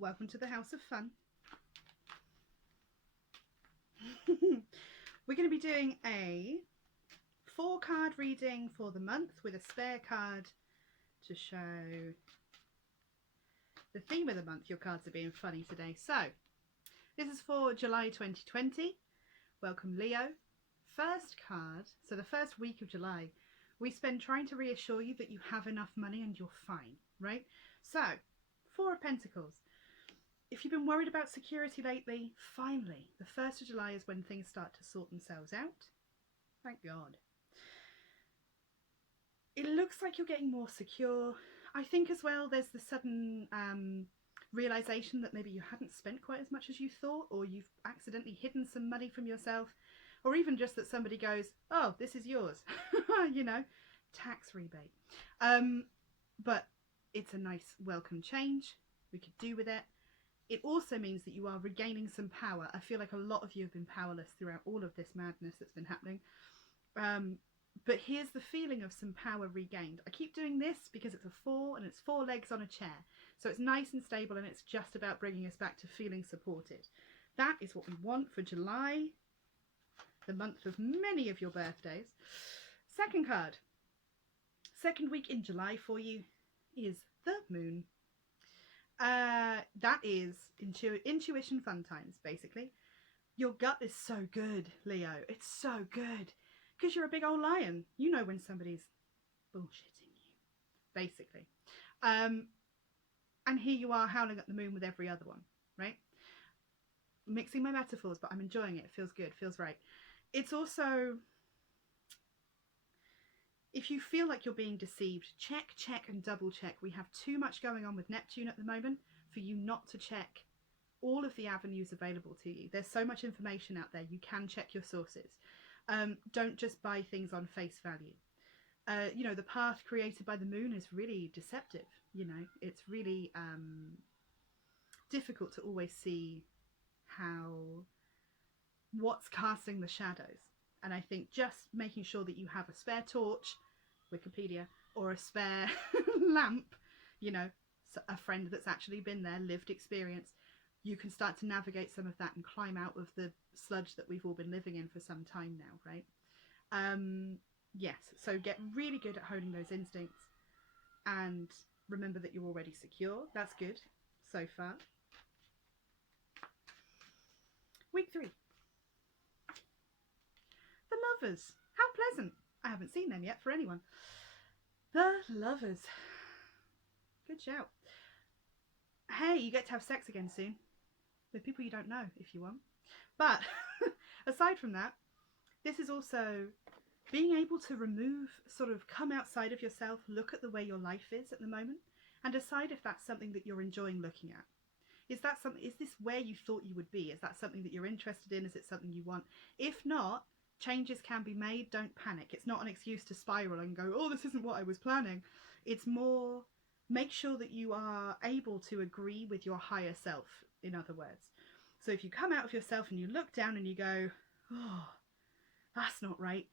Welcome to the House of Fun. We're going to be doing a 4-card reading for the month with a spare card to show the theme of the month. Your cards are being funny today. So, this is for July 2020. Welcome, Leo. First card, so the first week of July, we spend trying to reassure you that you have enough money and you're fine, right? So, 4 of Pentacles. If you've been worried about security lately, finally, the 1st of July is when things start to sort themselves out. Thank God. It looks like you're getting more secure. I think as well there's the sudden realisation that maybe you hadn't spent quite as much as you thought, or you've accidentally hidden some money from yourself, or even just that somebody goes, oh, this is yours, you know, tax rebate. But it's a nice welcome change. We could do with it. It also means that you are regaining some power. I feel like a lot of you have been powerless throughout all of this madness that's been happening. But here's the feeling of some power regained. I keep doing this because it's a 4 and it's 4 legs on a chair. So it's nice and stable, and it's just about bringing us back to feeling supported. That is what we want for July, the month of many of your birthdays. Second card. Second week in July for you is the Moon. That is intuition fun times, basically. Your gut is so good, Leo. It's so good. Because you're a big old lion. You know when somebody's bullshitting you, basically. And here you are howling at the moon with every other one, right? Mixing my metaphors, but I'm enjoying it. It feels good, feels right. It's also, if you feel like you're being deceived, check and double check. We have too much going on with Neptune at the moment for you not to check all of the avenues available to you. There's so much information out there. You can check your sources. Don't just buy things on face value. You know, the path created by the moon is really deceptive. You know, it's really difficult to always see what's casting the shadows. And I think just making sure that you have a spare torch, Wikipedia, or a spare lamp, you know, a friend that's actually been there, lived experience, you can start to navigate some of that and climb out of the sludge that we've all been living in for some time now, right? Yes, so get really good at honing those instincts and remember that you're already secure. That's good so far. Week 3. The Lovers. How pleasant. I haven't seen them yet for anyone. The Lovers. Good shout. Hey, you get to have sex again soon. With people you don't know, if you want. But aside from that, this is also being able to come outside of yourself, look at the way your life is at the moment, and decide if that's something that you're enjoying looking at. Is this where you thought you would be? Is that something that you're interested in? Is it something you want? If not, changes can be made. Don't panic. It's not an excuse to spiral and go, oh, this isn't what I was planning. It's more, make sure that you are able to agree with your higher self, in other words. So if you come out of yourself and you look down and you go, oh, that's not right,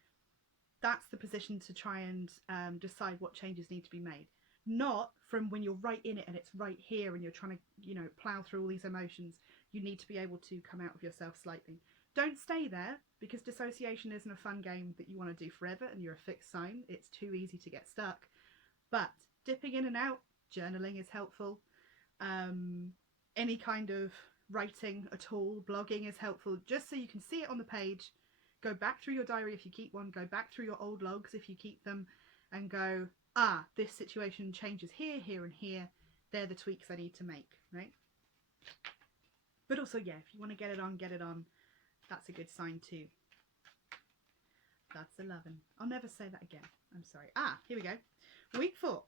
that's the position to try and decide what changes need to be made. Not from when you're right in it and it's right here and you're trying to, you know, plow through all these emotions. You need to be able to come out of yourself slightly. Don't stay there, because dissociation isn't a fun game that you want to do forever and you're a fixed sign. It's too easy to get stuck. But dipping in and out, journaling is helpful. Any kind of writing at all, blogging is helpful, just so you can see it on the page. Go back through your diary if you keep one, go back through your old logs if you keep them, and go, ah, this situation changes here, here and here. They're the tweaks I need to make, right? But also, yeah, if you want to get it on, that's a good sign too. That's 11. I'll never say that again. I'm sorry. Ah, here we go. Week 4.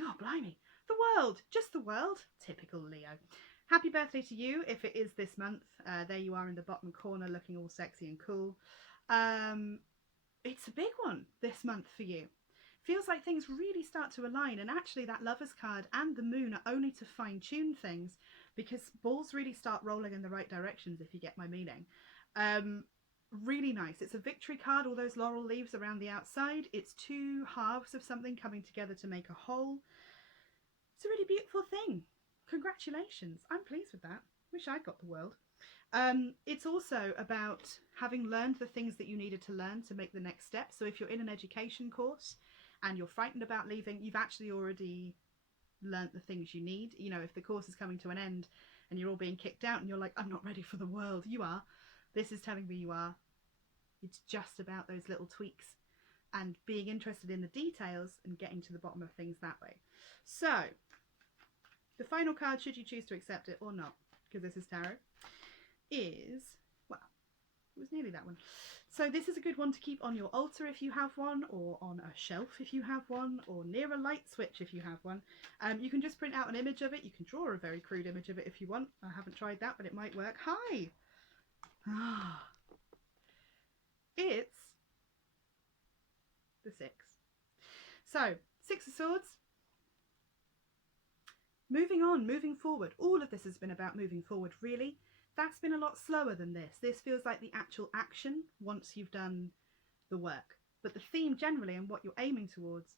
Oh, blimey. The world. Just the world. Typical Leo. Happy birthday to you if it is this month. There you are in the bottom corner looking all sexy and cool. It's a big one this month for you. Feels like things really start to align, and actually that Lovers card and the Moon are only to fine-tune things, because balls really start rolling in the right directions, if you get my meaning. Really nice. It's a victory card, all those laurel leaves around the outside. It's 2 halves of something coming together to make a whole. It's a really beautiful thing. Congratulations. I'm pleased with that. Wish I'd got the world. It's also about having learned the things that you needed to learn to make the next step. So if you're in an education course and you're frightened about leaving, you've actually already learnt the things you need. You know, if the course is coming to an end and you're all being kicked out and you're like, I'm not ready for the world, you are. This is telling me you are. It's just about those little tweaks and being interested in the details and getting to the bottom of things that way. So the final card, should you choose to accept it or not, because this is tarot, is, well, it was nearly that one. So this is a good one to keep on your altar if you have one, or on a shelf if you have one, or near a light switch if you have one. You can just print out an image of it. You can draw a very crude image of it if you want. I haven't tried that, but it might work. Hi! It's the 6. So, 6 of Swords. Moving on, moving forward. All of this has been about moving forward, really. That's been a lot slower than this. This feels like the actual action once you've done the work. But the theme generally and what you're aiming towards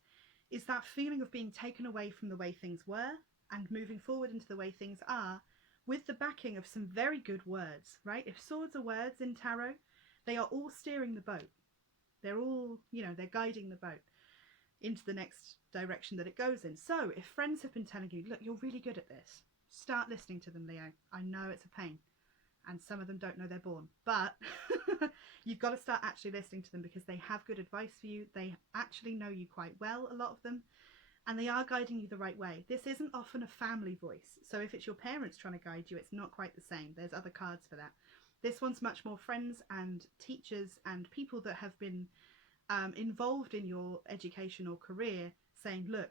is that feeling of being taken away from the way things were and moving forward into the way things are, with the backing of some very good words, right? If swords are words in tarot, they are all steering the boat. They're all, you know, they're guiding the boat into the next direction that it goes in. So if friends have been telling you, look, you're really good at this, start listening to them, Leo. I know it's a pain. And some of them don't know they're born, but you've got to start actually listening to them, because they have good advice for you. They actually know you quite well, a lot of them, and they are guiding you the right way. This isn't often a family voice. So if it's your parents trying to guide you, it's not quite the same. There's other cards for that. This one's much more friends and teachers and people that have been involved in your education or career saying, look,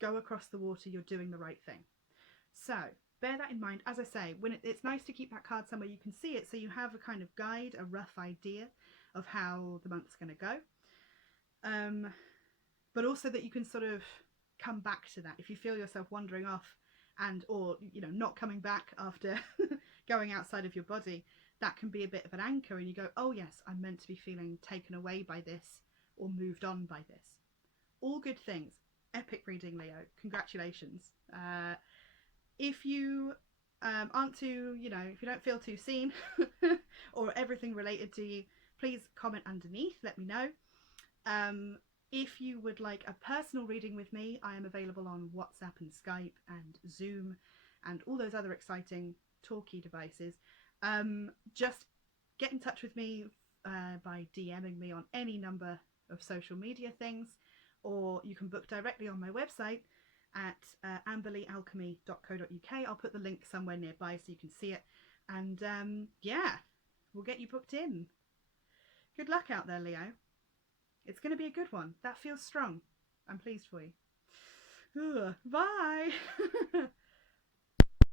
go across the water, you're doing the right thing. So bear that in mind. As I say, when it's nice to keep that card somewhere you can see it, so you have a kind of guide, a rough idea of how the month's going to go. But also that you can sort of come back to that if you feel yourself wandering off, and or, you know, not coming back after going outside of your body. That can be a bit of an anchor, and you go, oh yes, I'm meant to be feeling taken away by this or moved on by this. All good things. Epic reading, Leo. Congratulations. If you aren't too, you know, if you don't feel too seen or everything related to you, please comment underneath, let me know. If you would like a personal reading with me, I am available on WhatsApp and Skype and Zoom and all those other exciting talkie devices. Just get in touch with me by DMing me on any number of social media things, or you can book directly on my website at amberleyalchemy.co.uk. I'll put the link somewhere nearby so you can see it, and yeah, we'll get you booked in. Good luck out there, Leo. It's going to be a good one. That feels strong. I'm pleased for you. Ugh, bye.